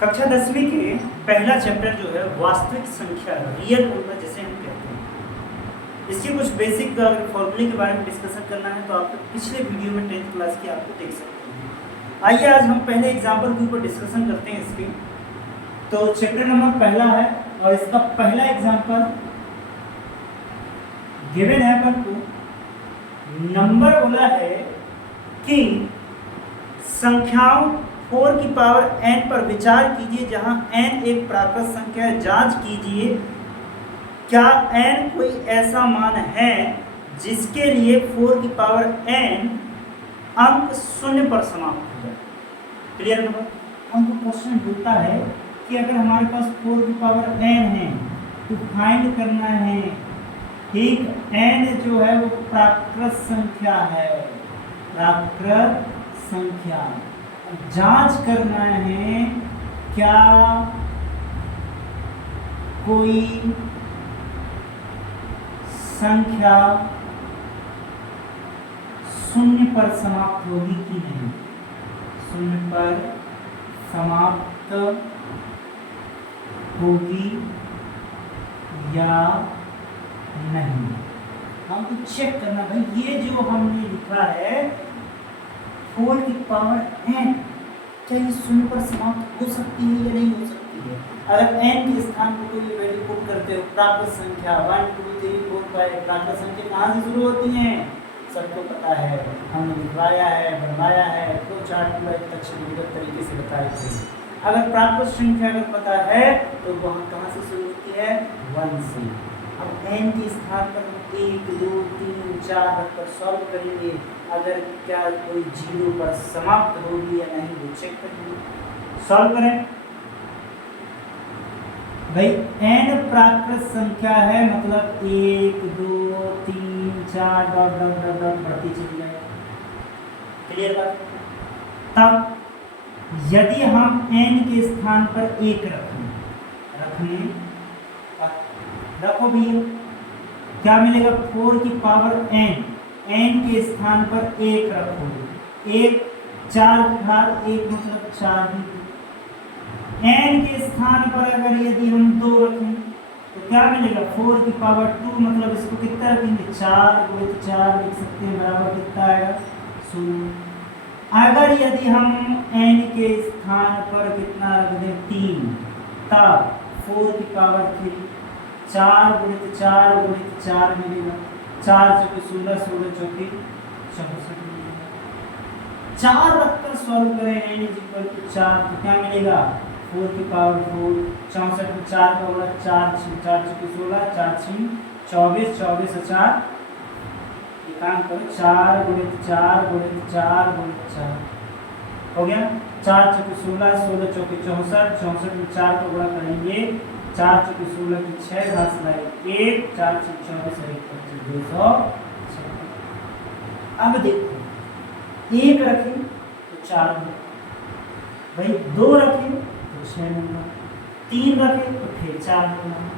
कक्षा 10वीं के पहला चैप्टर जो है वास्तविक संख्या, रियल नंबर जिसे हम कहते हैं, इसके कुछ बेसिक फॉर्मूले के बारे में डिस्कशन करना है तो आप पिछले वीडियो में 10th क्लास की आपको देख सकते हैं। आइए आज हम पहले एग्जाम्पल के ऊपर डिस्कशन करते हैं इसके। तो चैप्टर नंबर पहला है और इसका पहला एग्जाम्पल गिवन है अपन को। नंबर बोला है कि संख्याओं 4 की पावर n पर विचार कीजिए जहां n एक प्राकृत संख्या है। जांच कीजिए क्या n कोई ऐसा मान है जिसके लिए 4 की पावर n अंक शून्य पर समाप्त हो जाए। क्लियर नंबर हमको क्वेश्चन बोलता है कि अगर हमारे पास 4 की पावर n है तो फाइंड करना है, ठीक, n जो है वो प्राकृत संख्या है, प्राकृत संख्या। जांच करना है क्या कोई संख्या शून्य पर समाप्त होगी कि नहीं, शून्य पर समाप्त होगी या नहीं। हमको चेक करना भाई ये जो हमने लिखा है 4 की पावर n क्या ये शून्य पर समाप्त हो सकती है या नहीं हो सकती है। अगर n के स्थान पर कोई वैल्यू पुट करते हो, प्राकृत संख्या 1 2 3 4 5, प्राकृत संख्या कहाँ से शुरू होती हैं सबको पता है, हमने लिखवाया है, बनवाया है, दो चार्ट पूरा तरीके से बताए थे। अगर प्राकृत संख्या अगर पता है तो वह कहाँ से शुरू होती है, 1 से। अब n के स्थान पर 1 2 3 4 रखकर सॉल्व करेंगे, अगर क्या कोई 0 पर समाप्त होगी या नहीं वो चेक करेंगे। सॉल्व करें भाई, n प्राकृत संख्या है मतलब 1 2 3 4 डॉट डॉट डॉट डॉट बढ़ती चली जाए। क्लियर बात। तब यदि हम n के स्थान पर 1 रखने रखो भैया क्या मिलेगा, 4 की पावर n के स्थान पर 1 रखो, 1 4 घात 1 मतलब 4 ही। n के स्थान पर अगर यदि हम 2 रखें तो क्या मिलेगा, 4 की पावर 2 मतलब इसको कितना रखेंगे, 4 गुणित 4 लिख सकते हैं, बराबर कितना आएगा, 0। अगर यदि हम n के स्थान पर कितना रख दें 3, तब 4 की पावर 3 4 गुणित 4 गुणित 4 मिलेगा, 4 चौके 16 16 चौके 64 मिलेगा। 4 रखकर सॉल्व करें n इक्वल टू 4 तो क्या मिलेगा, 4 की पावर 4 64 में 4 का होगा 4 4 चौके 16 4 6 24 24 और 4 काम करो 4 गुणित 4 गुणित 4 गुणित 4 हो गया, 4 चौके 16 16 चौके 64 64 में 4 को गुणा करेंगे, 4 चौके 16 की 6 घात 1 4 6 24 और 1 25 200। अब देखो 1 रखें तो 4 नंबर भाई, 2 रखें तो 6 नंबर, 3 रखें तो फिर 4 नंबर।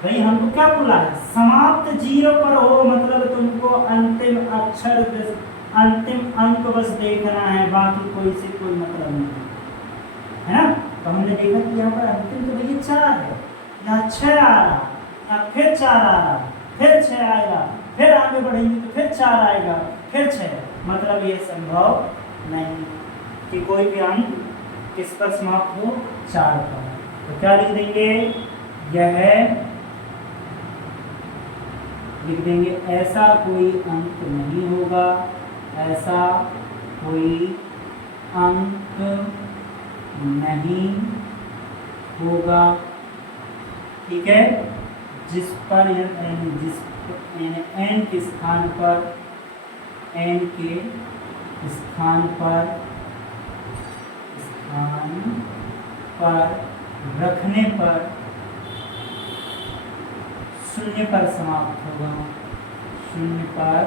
भाई हमको क्या बोला है, समाप्त 0 पर हो मतलब तुमको अंतिम अक्षर अंतिम अंक बस देखना है, बाकी कोई से कोई मतलब नहीं है ना। तो हमने देखा कि यहाँ पर अंतिम तो भैया 4 है, यहाँ 6 आ रहा, यहाँ फिर 4 आ रहा, फिर 6 आएगा, फिर आगे बढ़ेंगे तो फिर 4 आएगा, फिर 6, मतलब ये संभव नहीं कि कोई भी अंक किस पर समाप्त हो, 4 पर। तो क्या लिख देंगे, यह लिख देंगे ऐसा कोई अंक नहीं होगा, ऐसा कोई अंक नहीं होगा, ठीक है, जिस पर n के स्थान पर रखने पर 0 पर समाप्त होगा, 0 पर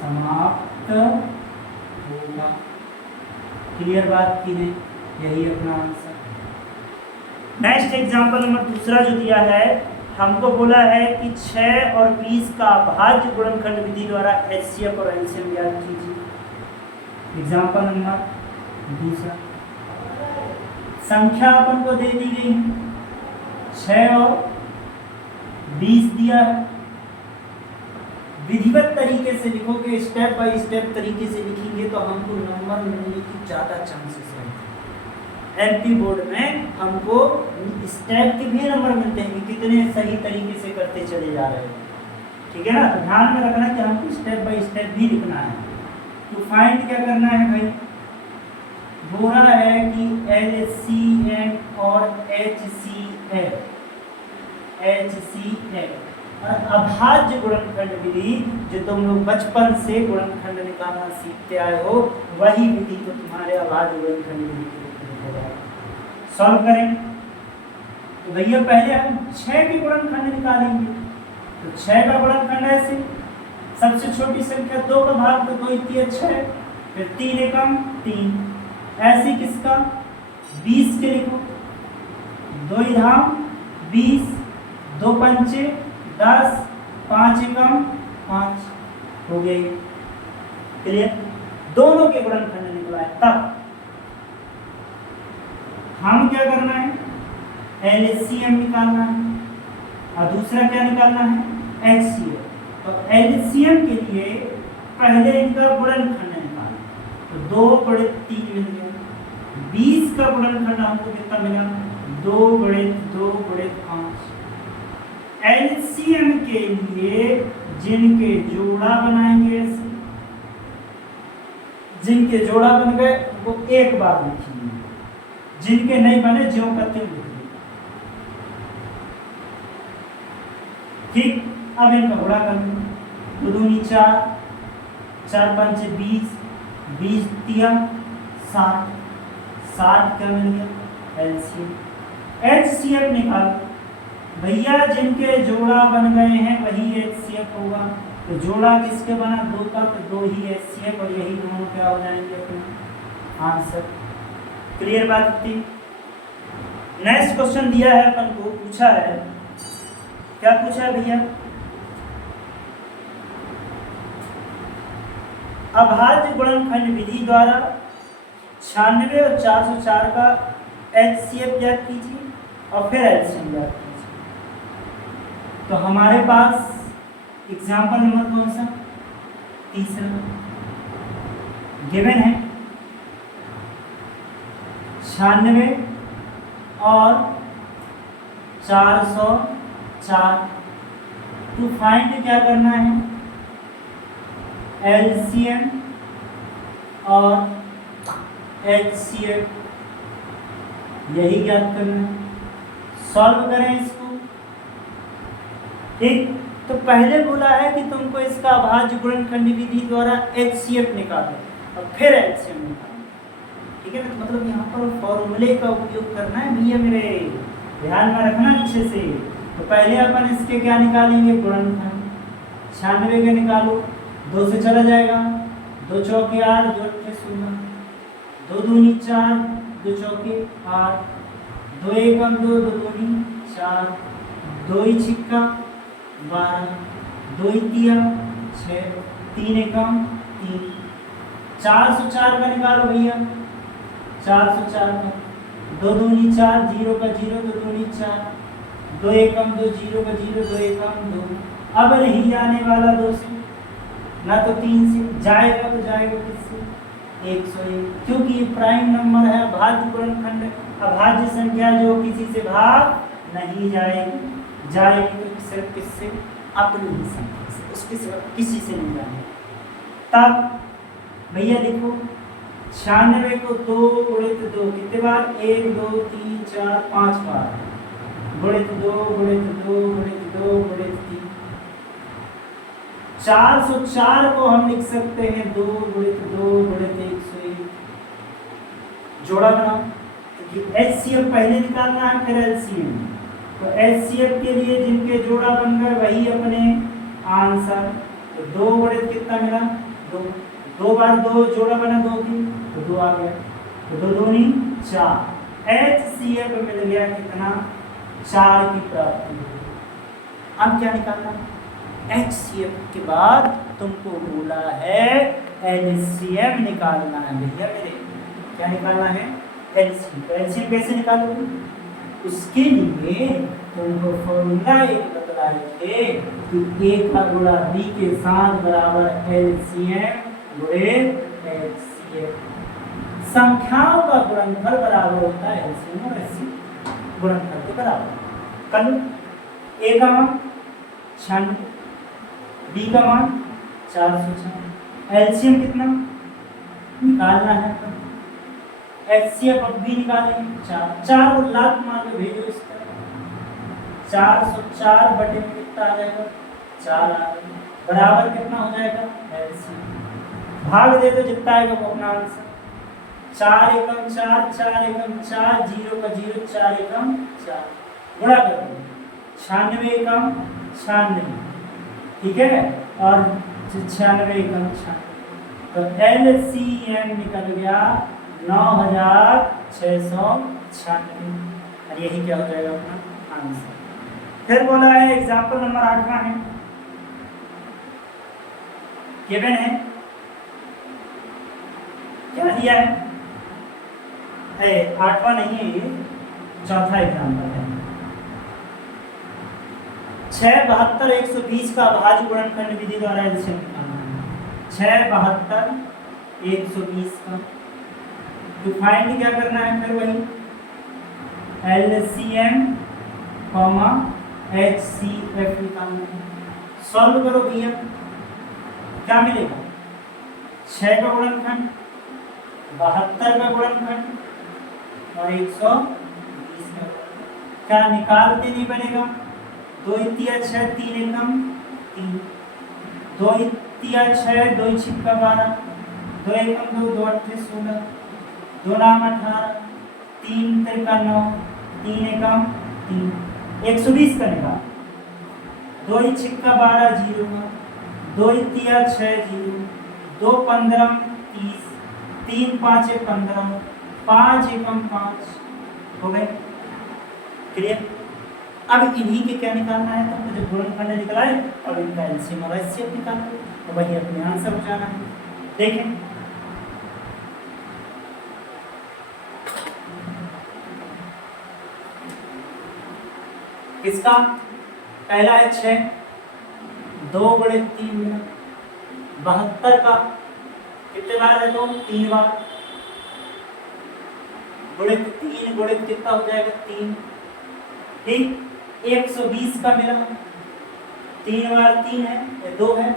समाप्त होगा। क्लियर बात की नहीं, यही अपना आंसर। नेक्स्ट एग्जांपल नंबर दूसरा जो दिया है, हमको बोला है कि 6 और 20 का अभाज्य गुणनखंड विधि द्वारा एचसीएफ और एलसीएम ज्ञात कीजिए। एग्जांपल नंबर दूसरा, संख्या अपन को दे दी गई है 6 और 20 दिया है। विधिवत तरीके से लिखोगे, स्टेप बाय स्टेप तरीके से लिखेंगे तो हमको नंबर मिलने की ज़्यादा चांसेस है। एमपी बोर्ड में हमको स्टेप के भी नंबर मिलते हैं कि कितने सही तरीके से करते चले जा रहे हैं। ठीक है ना, तो ध्यान में रखना कि हमको स्टेप बाय स्टेप भी लिखना है। तो फाइंड क्या करना है भाई, बोला है कि LCM और HCF और अभाज्य गुणनखंड विधि जो तुम लोग बचपन से गुणनखंड निकालना सीखते आए हो, वही विधि तो तुम्हारे अभाज्य गुणनखंड विधि सॉल्व करें। तो भैया पहले हम 6 के गुणनखंड निकालेंगे। तो 6 का गुणनखंड ऐसे, सबसे छोटी संख्या 2 का भाग तो 2 × 6, फिर 3 एकम 3, ऐसे किसका 20 के लिखो, 2 धाम 20, 2 पंचे 10, 5 एकम 5 हो गए। क्लियर, दोनों के गुणनखंड निकला है। तब हम क्या करना है, LCM निकालना है और दूसरा क्या निकालना है, HCF। तो LCM के लिए पहले इनका गुणनखंड निकालना, तो 2 × 3 मिल गया। 20 का गुणनखंड हमको कितना मिला, 2 × 2 × 5। LCM के लिए जिनके जोड़ा बनाएंगे, जिनके जोड़ा बन गए वो एक बार लिखेंगे, जिनके नहीं बने ज्यों का त्यों लिख देंगे। ठीक, अब इनका गुणा कर लो, 2 दूनी 4, 4 पंचे 20, 20 तिया 60, 60 क्या मिल गया LCM। HCF निकाल भैया, जिनके जोड़ा बन गए हैं वही HCF होगा। तो जोड़ा किसके बना, 2 का, तो 2 ही HCF और यही दोनों क्या हो जाएंगे अपने आंसर। क्लियर बात थी। नेक्स्ट क्वेश्चन दिया है अपन को, पूछा है, क्या पूछा है भैया, अभाज्य गुणनखंड विधि द्वारा 96 और 404 का HCF ज्ञात कीजिए और फिर LCM ज्ञात कीजिए। तो हमारे पास एग्जाम्पल नंबर कौन सा, तीसरा गिवन है 96 और 404। तो फाइंड क्या करना है, LCM और HCF यही ज्ञात करना है। सॉल्व करें इसको। ठीक, तो पहले बोला है कि तुमको इसका अभाज्य गुणनखंड विधि द्वारा HCF निकालो और फिर LCM निकालो। ठीक है ना, तो मतलब यहाँ पर फॉर्मूले का उपयोग करना है भैया मेरे, ध्यान में रखना अच्छे से। तो पहले अपन इसके क्या निकालेंगे, गुणनखंड। 96 के निकालो, 2 से चला जाएगा, 2 चौके 8, 2 अट्ठे 16, 2 दूनी 4, 2 चौके 8, 2 एकम 2, 2 दूनी 4, 2 ही छिक्का 12, 2 ही तिया 6, 3 एकम 3। 404 का निकालो भैया, 404 का, 2 दूनी 4, 0 का 0, 2 दूनी 4, 2 एकम 2, 0 का 0, 2 एकम 2। अब नहीं जाने वाला 2 से, ना तो 3 से जाएगा, तो जाएगा किससे, 101, क्योंकि ये प्राइम नंबर है, अभाज्य गुणनखंड, अभाज्य संख्या जो किसी से भाग नहीं जाएगी, जाएगी तो सिर्फ किससे, अपनी ही संख्या से, उसके सिवा किसी से नहीं जाएगी। तब भैया देखो 96 को 2 × 2 कितने बार, 1 2 3 4 5 बार, गुणित 2 × 2 × 2 × 3। 404 को हम लिख सकते हैं 2 × 2 × 101। जोड़ा बनाओ, क्योंकि HCF पहले निकालना है फिर LCM। तो HCF के लिए जिनके जोड़ा बन गए वही अपने आंसर। तो 2 × कितना मिला, 2, 2 बार 2 जोड़ा बना, 2 की, तो 2 आ गया, तो 2 दूनी 4। HCF मिल गया कितना, 4 की प्राप्ति हुई। अब क्या निकालना, HCF के बाद तुमको बोला है LCM निकालना है भैया मेरे। क्या निकालना है, एलसीएम। तो एलसीएम कैसे निकालोगे? उसके लिए तुमको फॉर्मूला एक बतलाए थे कि ए का गुणा बी के साथ बराबर एलसीएम गुणे एचसीएफ। संख्याओं का गुणनफल बराबर होता है एलसीएम और एचसीएफ गुणनफल के बराबर। कल ए का मान 96, बी का मान 406, एलसीएम कितना निकालना है, एचसीएफ अब भी निकालेंगे 4 को लात मार के भेजो इस तरह, 404 बटे में कितना आ जाएगा 4 आ जाएगा, बराबर कितना हो जाएगा एलसीएम। भाग दे दो जितना आएगा वो अपना आंसर, 4 एकम 4, 4 एकम 4, 0 का 0, 4 एकम 4, गुणा कर दो 96 एकम 96, ठीक है, और 96 एकम 96, तो एलसीएम निकल गया 9696, और यही क्या हो जाएगा अपना आंसर। फिर बोला है एग्जाम्पल नंबर 8वां है, गिवन है, क्या दिया है? 8वां नहीं है ये, चौथा एग्जाम्पल है। 6, 72, 120 का भाज्य गुणनखंड विधि द्वारा एलसीएम निकालना है। 6, 72, 120 का तो फाइंड क्या करना है? फिर वही एलसीएम कॉमा एचसीएफ निकालना है। सॉल्व करो भैया, क्या मिलेगा? 6 का गुणनखंड, 72 का गुणनखंड और 120 का, क्या निकालते नहीं बनेगा? 2 इतिया 6, 3 एकम 3, 2 इतिया 6, 2 छिक्का 12, 2 एकम 2, 2 अट्ठे 16, 2 नाम 18, 3 त्रिका 9, 3 एकम 3, 120 का निकाल, 2 छिक्का 12 0 का, 2 इतिया 6 0, 2 15 30, 3 5 15, 5 एकम 5, हो गए क्लियर। अब इन्हीं के क्या निकालना है? तो जब गुणनखंड निकला है अब इनका एलसीएम और एचसीएफ निकालना है, तो वही अपने आंसर हो जाना है। देखें किसका पहला है 6, 2 गुणे 3, 72 का कितने बार है? तो 3 बार, गुणित 3 गुणित कितना हो जाएगा 3, ठीक। 120 का मिला, 3 बार 3 है, 2 है,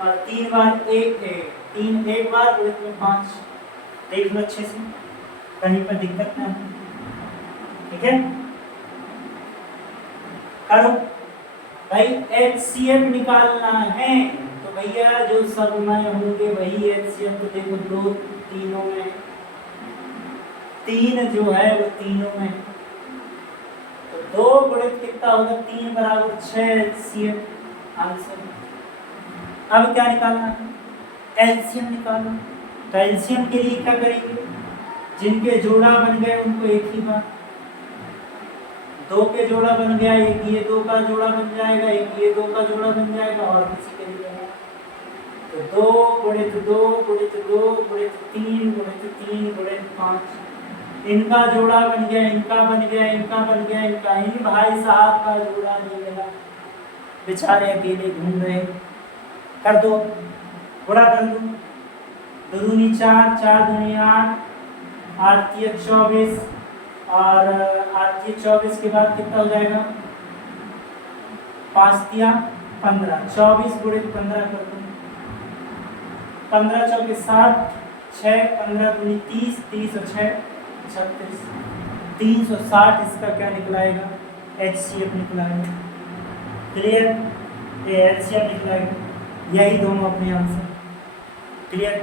और 3 बार 1 है, 3 एक बार गुणित में 5, देख लो अच्छे से कहीं पर दिक्कत ना हो, ठीक है। करो भाई, एचसीएफ निकालना है तो भैया जो समय होंगे वही एचसीएफ, तो देखो 2 तीनों में, 3 जो है वो तीनों में, तो 2 गुणित कितना होगा 3 बराबर 6 एचसीएफ आंसर। अब क्या निकालना है? एलसीएम निकालना। तो एलसीएम के लिए क्या करेंगे? जिनके जोड़ा बन गए उनको एक ही बार, 2 के जोड़ा बन गया, एक ये 2 का जोड़ा बन जाएगा, एक ये 2 का जोड़ा बन जाएगा, और किसी के लिए नहीं। तो 2 गुणित 2 गुणित 2 गुणित 3 गुणित 3 गुणित 5, इनका जोड़ा बन गया, इनका बन गया, इनका बन गया, इनका, इन भाई साहब का जोड़ा नहीं मिला, बेचारे अकेले घूम रहे। कर दो, गुणा कर दो, 2 दूनी 4, 4 दूनी 8, 8 तिया 24, और 8 तिया 24 के बाद कितना हो जाएगा 5 तिया 15, 24 गुणित 15 कर दो, 15 चौके 60, 6 15 दूनी 30, 30 और 6 36, 360 इसका क्या निकलाएगा? एचसीएफ निकलाएगा। क्लियर, ये एचसीएफ निकलाएगा, यही दोनों अपने आंसर। क्लियर।